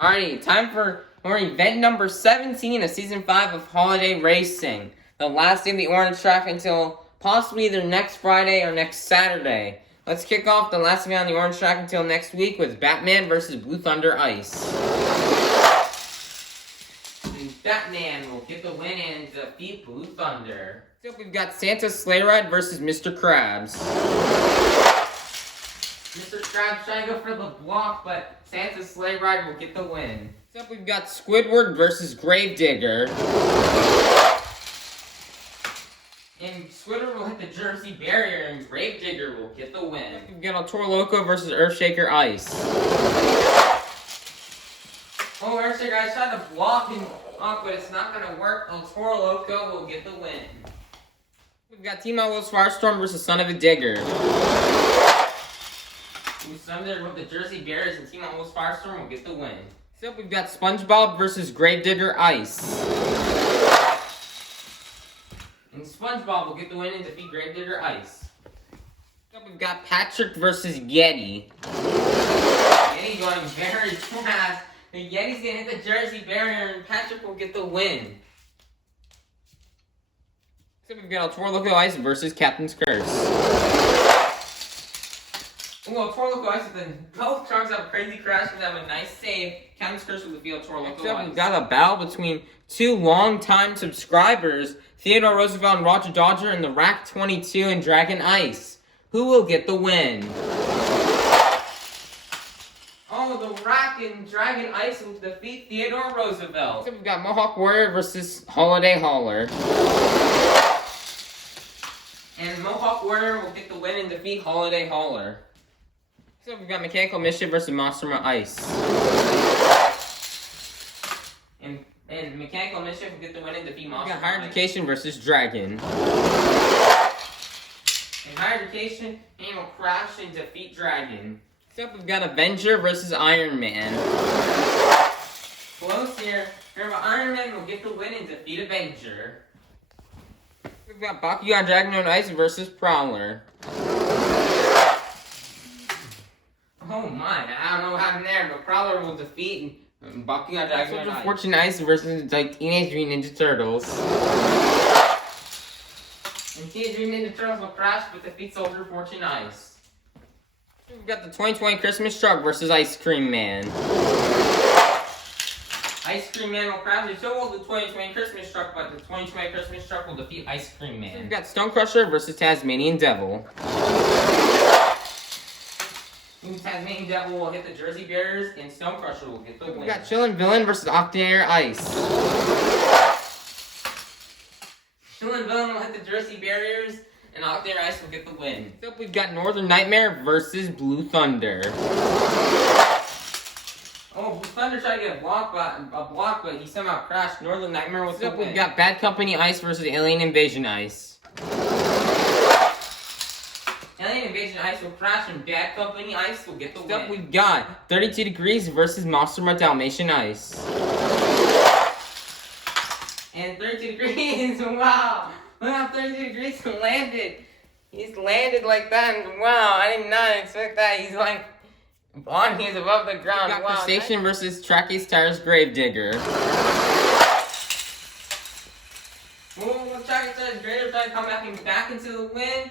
Alrighty, time for event number 17 of Season 5 of Holiday Racing. The last day of the Orange Track until possibly either next Friday or next Saturday. Let's kick off the last event on the Orange Track until next week with Batman versus Blue Thunder Ice. And Batman will get the win and defeat Blue Thunder. Next up, we've got Santa's Sleigh Ride versus Mr. Krabs. Mr. Krabs trying to go for the block, but Santa's Sleigh Ride will get the win. Next up, we've got Squidward versus Gravedigger. And Squidward will hit the Jersey barrier, and Gravedigger will get the win. We've got El Toro Loco versus Earthshaker Ice. Oh, Earthshaker Ice tried to block and block, but it's not going to work. El Toro Loco will get the win. We've got Team Hot Wheels Firestorm versus Son of a Digger. Sunday with the Jersey Bears and Team Hot Wheels Firestorm will get the win. Next up, we've got SpongeBob versus Gravedigger Ice. And SpongeBob will get the win and defeat Gravedigger Ice. Next up, we've got Patrick versus Yeti. Yeti going very fast. The Yeti's gonna hit the Jersey barrier and Patrick will get the win. Next up, we've got El Toro Loco Ice versus Captain's Curse. Well, Toro Loco Ice, then both trucks have crazy crashes and have a nice save. Captain's Curse with the field, Toro Loco Ice. We've got a battle between two long-time subscribers, Theodore Roosevelt and Roger Dodger, in the Rack 22 and Dragon Ice. Who will get the win? Oh, the Rack and Dragon Ice will defeat Theodore Roosevelt. So we've got Mohawk Warrior versus Holiday Hauler. And Mohawk Warrior will get the win and defeat Holiday Hauler. So we've got Mechanical Mischief versus Monster Ice. And Mechanical Mischief will get the win and defeat Monster Ice. We've got Higher Education versus Dragon. And Higher Education will crash and defeat Dragon. Next up, we've got Avenger versus Iron Man. Close here. Remember, Iron Man will get the win and defeat Avenger. We've got Bakugan Dragon on Ice versus Prowler. Oh my, I don't know what happened there, but Prowler will defeat Bakugan Dragon on Ice. Fortune Ice versus Teenage Mutant Ninja Turtles. And Teenage Mutant Ninja Turtles will crash but defeat Soldier Fortune Ice. We've got the 2020 Christmas Truck versus Ice Cream Man. Ice Cream Man will crash, and so will the 2020 Christmas Truck, but the 2020 Christmas Truck will defeat Ice Cream Man. We've got Stone Crusher versus Tasmanian Devil. Tasmanian Devil will hit the Jersey Bears, and Stone Crusher will get the win. We've got Chillin' Villain versus Octanair Ice. Chillin' Villain will hit the Jersey Barriers, and Octanair Ice will get the win. Next up, we've got Northern Nightmare versus Blue Thunder. Oh, Blue Thunder tried to get a block, but he somehow crashed. Northern Nightmare will the win. We've got Bad Company Ice versus Alien Invasion Ice. Alien Invasion Ice will crash and Bad Company Ice will get the win. Up, we've got 32 Degrees versus Monster Dalmatian Ice. And 32 Degrees, wow! Look how 32 Degrees landed. He's landed like that, and wow, I did not expect that. He's like, he's above the ground. We've got Crustacean versus Tracky's Tires Gravedigger. Oh, Tracky's Tires Gravedigger trying to come back into the win.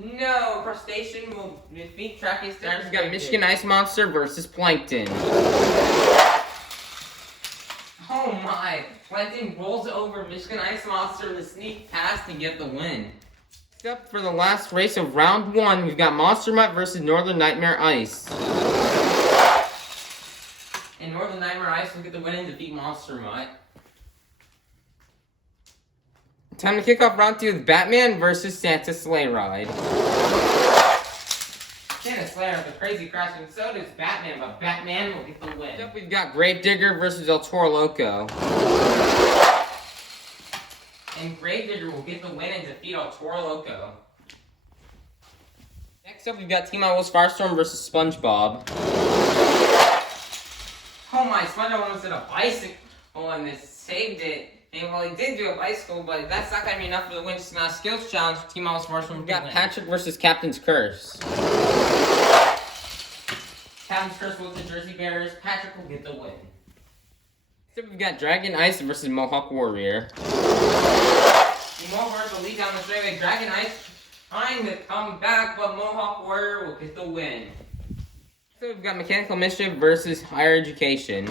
No, Crustacean will defeat Tracky's Tires. We've got Michigan Ice Monster versus Plankton. Oh my! Plankton rolls over Michigan Ice Monster with a sneak pass to get the win. Next up for the last race of round 1, we've got Monster Mutt versus Northern Nightmare Ice. And Northern Nightmare Ice will get the win and defeat Monster Mutt. Time to kick off round 2 with Batman versus Santa's Sleigh Ride. Santa's Sleigh Ride with a crazy crash, and so does Batman, but Batman will get the win. Next up, we've got Gravedigger versus El Toro Loco. And Gravedigger will get the win and defeat El Toro Loco. Next up, we've got Team Hot Wheels Firestorm versus SpongeBob. Oh my, SpongeBob almost did a bicycle and this saved it. And well, he did do a bicycle, but that's not going to be enough for the win. It's not a skills challenge for Team Hot Wheels Firestorm. We've got Patrick versus Captain's Curse. Captain's Curse will the Jersey Bears. Patrick will get the win. Next up, we've got Dragon Ice versus Mohawk Warrior. The Mohawk will lead down the straightaway. Dragon Ice trying to come back, but Mohawk Warrior will get the win. So we've got Mechanical Mischief versus Higher Education.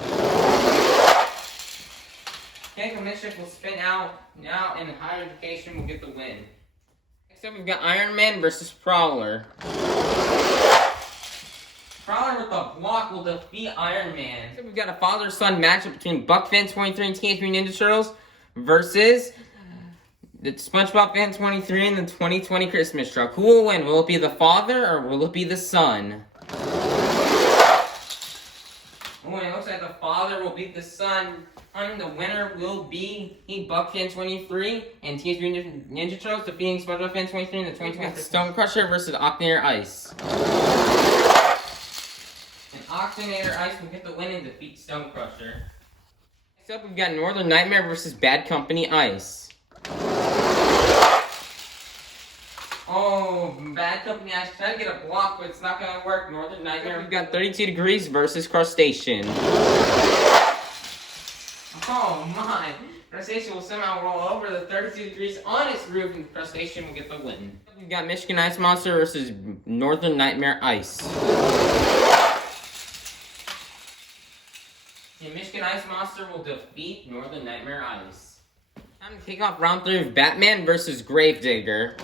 Mechanical Mischief will spin out now, and Higher Education will get the win. Next up, we've got Iron Man versus Prowler. Prowler with a block will defeat Iron Man. So we've got a father-son matchup between Buck Fan 23 and Teenage Mutant Ninja Turtles versus the SpongeBob Fan 23 and the 2020 Christmas Truck. Who will win? Will it be the father or will it be the son? Oh, it looks like the father will beat the son. And the winner will be Buck Fan 23 and Teenage Mutant Ninja Turtles defeating SpongeBob Fan 23 and the 2020 Stone Crusher versus Octanator Ice. And Octanator Ice will get the win and defeat Stone Crusher. Next up, we've got Northern Nightmare versus Bad Company Ice. Oh, Bad Company Ice tried to get a block, but it's not going to work. Northern Nightmare. We've got 32 Degrees versus Crustacean. Oh my! Crustacean will somehow roll over the 32 Degrees on its roof, and Crustacean will get the win. We've got Michigan Ice Monster versus Northern Nightmare Ice. And Michigan Ice Monster will defeat Northern Nightmare Ice. Time to kick off round 3 of Batman versus Gravedigger.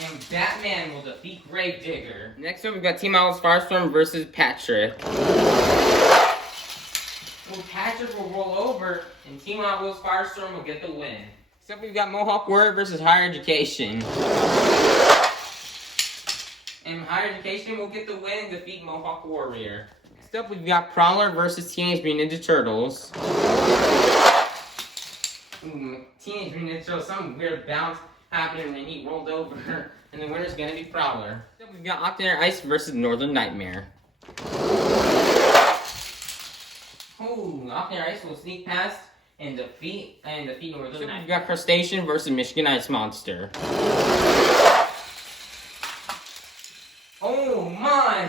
And Batman will defeat Gravedigger. Next up, we've got Team Owl's Firestorm versus Patrick. Well, Patrick will roll over, and Team Owl's Firestorm will get the win. Next up, we've got Mohawk Warrior versus Higher Education. And Higher Education will get the win and defeat Mohawk Warrior. Next up, we've got Prowler versus Teenage Mutant Ninja Turtles. Teenage Mutant Ninja Turtles, some weird bounce happened and he rolled over, and the winner's gonna be Prowler. Next up, we've got Octanator Ice versus Northern Nightmare. Oh, Octanator Ice will sneak past and defeat Northern Nightmare. We've got Crustacean versus Michigan Ice Monster. Oh my!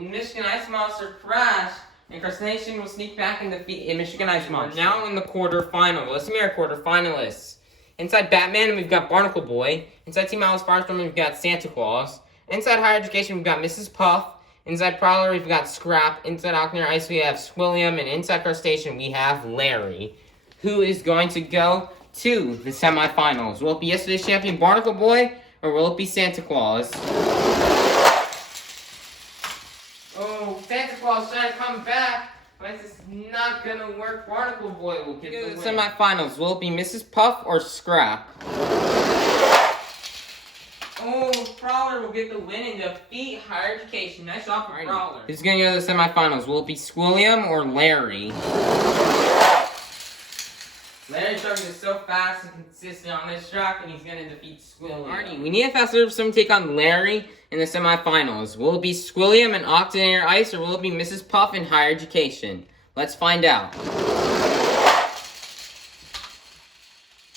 Michigan Ice Monster crashed, and Crustacean will sneak back and defeat Michigan Ice Monster. Now in the quarterfinal. Let's meet our quarterfinalists. Inside Batman, we've got Barnacle Boy. Inside Team Owl's Firestorm, we've got Santa Claus. Inside Higher Education, we've got Mrs. Puff. Inside Prowler, we've got Scrap. Inside Octanator Ice, we have Squilliam. And inside Crustacean, we have Larry. Who is going to go to the semifinals? Will it be yesterday's champion Barnacle Boy, or will it be Santa Claus? Oh, Santa Claus trying to come back, but it's not gonna work. Barnacle Boy will get the win. Semifinals. Will it be Mrs. Puff or Scrap? Oh, Prowler will get the win and defeat Higher Education. Nice job for Prowler. Who's gonna go to the semifinals? Will it be Squilliam or Larry? Larry Truck is so fast and consistent on this track, and he's gonna defeat Squilliam. Alrighty, we need a fast serve to take on Larry in the semifinals. Will it be Squilliam and Octanator Ice, or will it be Mrs. Puff and Higher Education? Let's find out.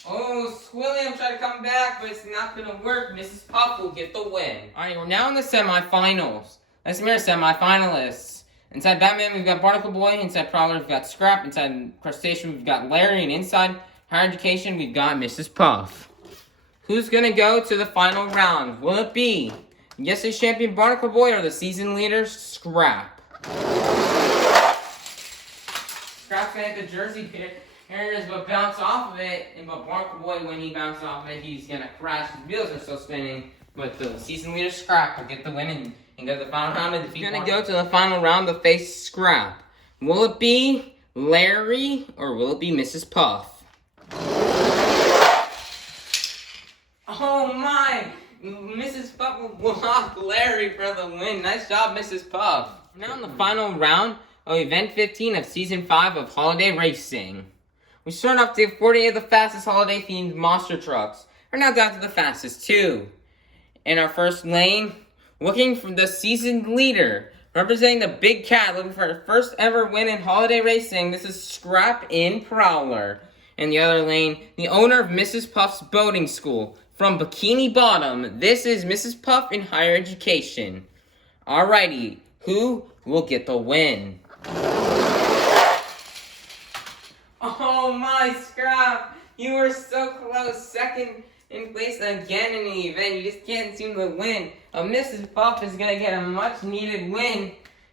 Oh, Squilliam tried to come back, but it's not gonna work. Mrs. Puff will get the win. Alright, we're now in the semifinals. Let's meet our semifinalists. Inside Batman, we've got Barnacle Boy. Inside Prowler, we've got Scrap. Inside Crustacean, we've got Larry. And inside Higher Education, we've got Mrs. Puff. Who's gonna go to the final round? Will it be yesterday's champion Barnacle Boy or the season leader Scrap? Scrap's gonna hit the jersey barriers, but bounce off of it. But Barnacle Boy, when he bounces off of it, he's gonna crash. His wheels are still spinning. But the season leader Scrap will get the win and go to the final round and defeat Barnacle. He's gonna go to the final round to face Scrap. Will it be Larry or will it be Mrs. Puff? Oh my! Mrs. Puff will block Larry for the win. Nice job, Mrs. Puff. Now in the final round of Event 15 of Season 5 of Holiday Racing. We start off to 48 of the fastest holiday-themed monster trucks. We're now down to the fastest 2. In our first lane, looking for the season leader, representing the Big Cat, looking for her first ever win in holiday racing. This is Scrap in Prowler. In the other lane, the owner of Mrs. Puff's boating school, from Bikini Bottom, this is Mrs. Puff in Higher Education. Alrighty, who will get the win? Oh my, Scrap! You were so close. Second in place again in the event. You just can't seem to win. Mrs. Puff is gonna get a much needed win.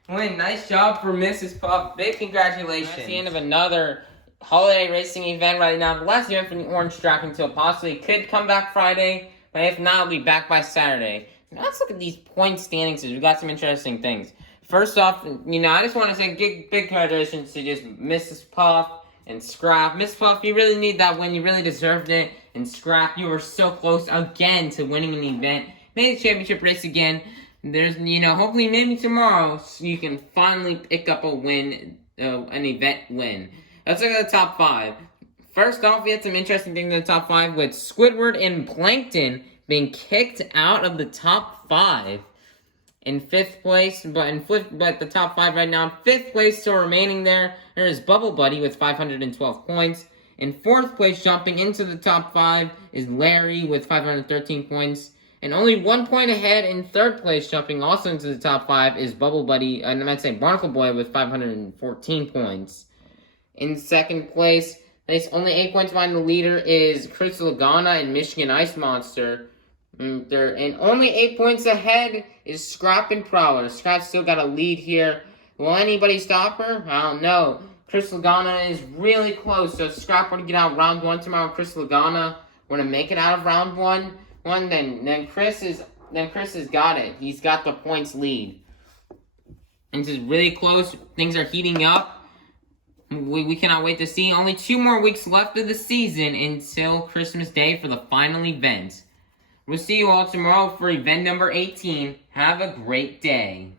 Nice job for Mrs. Puff. Big congratulations. That's the end of another holiday racing event right now. The last event from the Orange Track until possibly could come back Friday, but if not, we'll be back by Saturday. Now let's look at these point standings. We got some interesting things. First off, I just want to say big congratulations to just Mrs. Puff and Scrap. Miss Puff, you really need that win. You really deserved it. And Scrap, you were so close again to winning an event. Made the championship race again. There's, hopefully maybe tomorrow so you can finally pick up a win, an event win. Let's look at the top 5. First off, we had some interesting things in the top 5 with Squidward and Plankton being kicked out of the top 5. In 5th place, but the top 5 right now. In 5th place, still remaining there is Bubble Buddy with 512 points. In 4th place, jumping into the top 5, is Larry with 513 points. And only 1 point ahead in 3rd place, jumping also into the top 5, is Bubble Buddy, and I might say Barnacle Boy with 514 points. In 2nd place, only 8 points behind the leader, is Chris Lagana and Michigan Ice Monster. And only 8 points ahead is Scrap and Prowler. Scrap's still got a lead here. Will anybody stop her? I don't know. Chris Lagana is really close. So if Scrap were to get out round 1 tomorrow, Chris Lagana were to make it out of round 1, then Chris has got it. He's got the points lead. And this is really close. Things are heating up. We cannot wait to see. Only 2 more weeks left of the season until Christmas Day for the final event. We'll see you all tomorrow for event number 18. Have a great day.